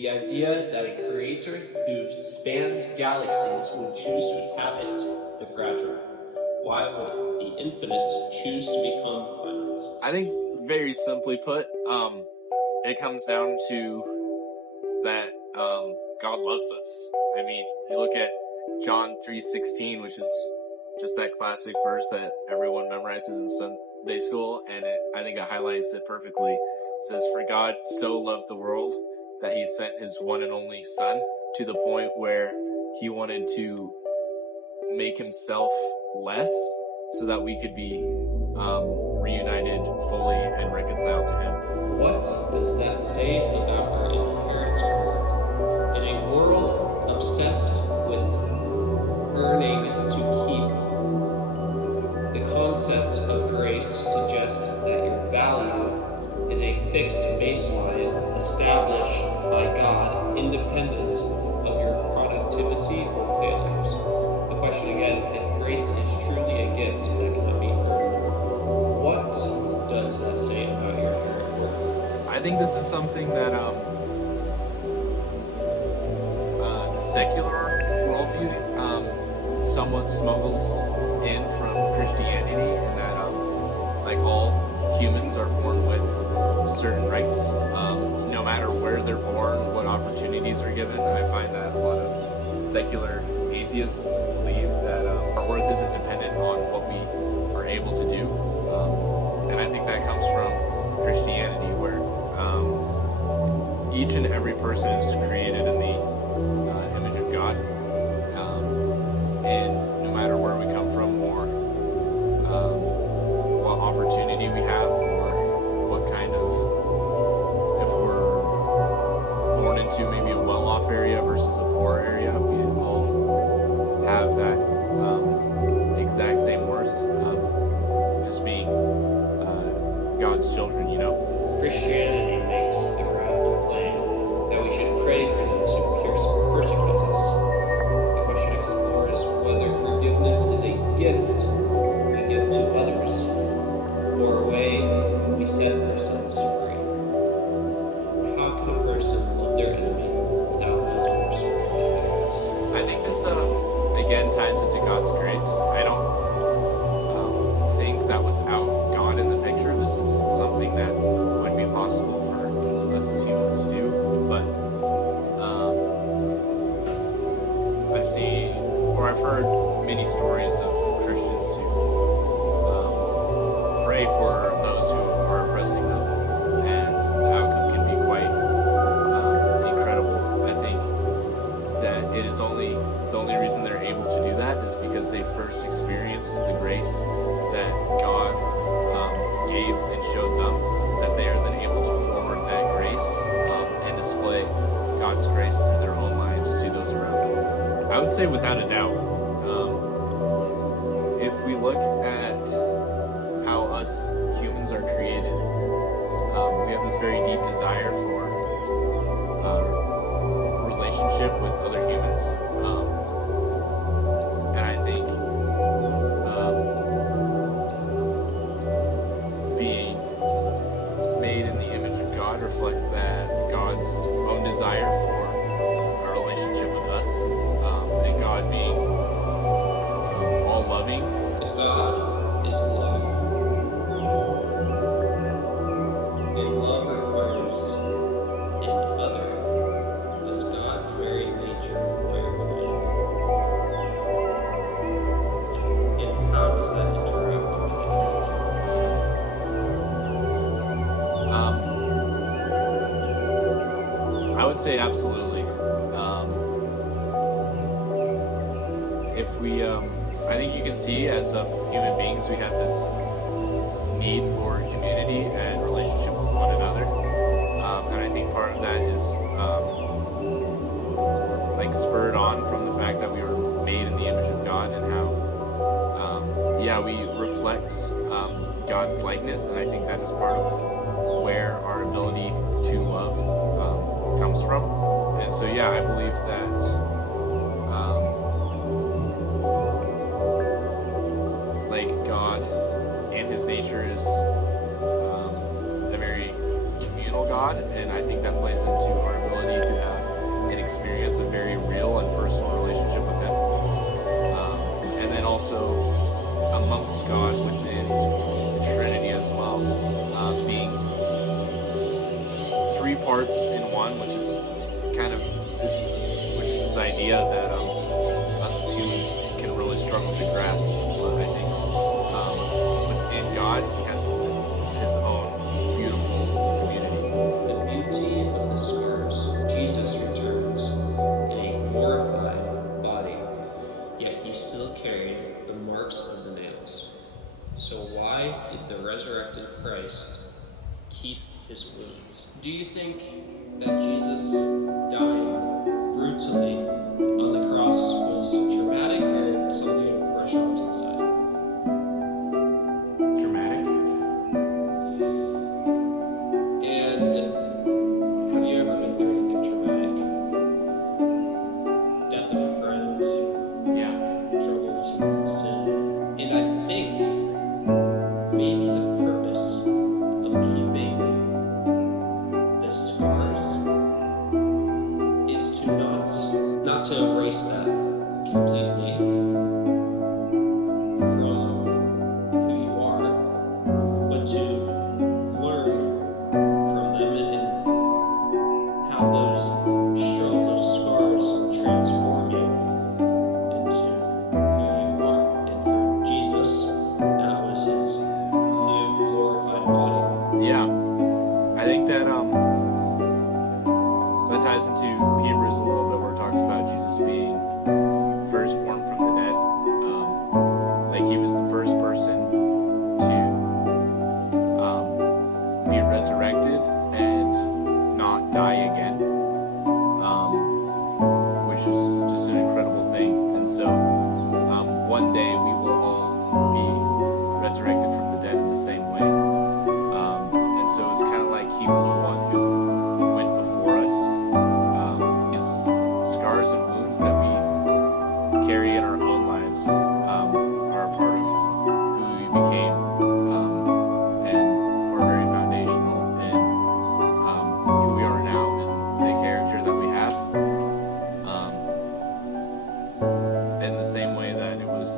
The idea that a creator who spans galaxies would choose to inhabit the fragile. Why would the infinite choose to become finite? I think, very simply put, it comes down to that God loves us. I mean, you look at John 3:16, which is just that classic verse that everyone memorizes in Sunday school, and I think it highlights it perfectly. It says, "For God so loved the world that he sent his one and only Son, to the point where he wanted to make himself less so that we could be reunited fully and reconciled to him." What does that say about our inherent world? In a world obsessed with earning to keep, the concept of grace suggests that your value is a fixed baseline established by God, independent of your productivity or failures. The question again, if grace is truly a gift that cannot be earned, what does that say about your inherent worth? I think this is something that the secular worldview somewhat smuggles in from Christianity, in that like all humans are born with certain rights, no matter where they're born, what opportunities are given. I find that a lot of secular atheists believe that our worth isn't dependent on what we are able to do, and I think that comes from Christianity, where each and every person is created in the image of God, and no matter where we come from, or what opportunity we have, or what kind of, if we're born into maybe a well-off area versus a poor area, we all have that exact same worth of just being God's children, you know? Christianity makes the radical claim that we should pray for those who persecute us. The question explores whether forgiveness is a gift we give to others, or a way we set ourselves free. How can a person love their enemy without losing their soul to bitterness? I think this again ties into God's grace. I don't think that without God in the picture, this is something that would be possible for us as humans to do. But I've seen, or I've heard many stories of Christians who pray for those who are oppressing them, and the outcome can be quite incredible. I think that it is the only reason they're able to do that is because they first experienced the grace that God gave and showed them, that they are then able to forward that grace and display God's grace through their own lives to those around them. I would say without a doubt, if we look at how us humans are created, we have this very deep desire for relationship with other humans, and I think being made in the image of God reflects that God's own desire for our relationship with us, and God being all loving. If God is love, and love requires an other, does God's very nature require creating? And how does that interact with the Trinity? I would say absolutely. If we, I think you can see as human beings, we have this need for community and relationship with one another, and I think part of that is like spurred on from the fact that we were made in the image of God, and how we reflect God's likeness, and I think that is part of where our ability to love comes from. And so I believe that like God in his nature is a very communal God, and I think that plays into our ability to have idea that us as humans can really struggle to grasp. But I think within God, He has His own beautiful community. The beauty of the scars. Jesus returns in a glorified body, yet He still carried the marks of the nails. So why did the resurrected Christ keep His wounds? Do you think that Jesus dying brutally on the cross was dramatic or something to brush off to the side? Dramatic. And have you ever been through anything traumatic? Death of a friend, Yeah. troubles, sin. And I think maybe the purpose of keeping the scars is to not to erase that completely from who you are, but to learn from them and how those struggles, those scars transform you into who you are. And for Jesus, that was His new glorified body. Yeah, I think that that ties into Hebrews a little bit, where it talks about Jesus being firstborn from the dead. Like He was the first person to be resurrected and not die again, which is just an incredible thing. And so one day we will all be resurrected from the dead in the same way. And so it's kind of like He was the one who went before us. His scars and wounds that we carry in our own lives are a part of who we became, and are very foundational in who we are now and the character that we have. In the same way that it was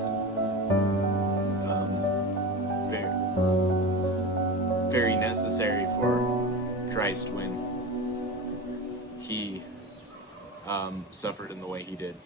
very necessary for Christ when He suffered in the way He did.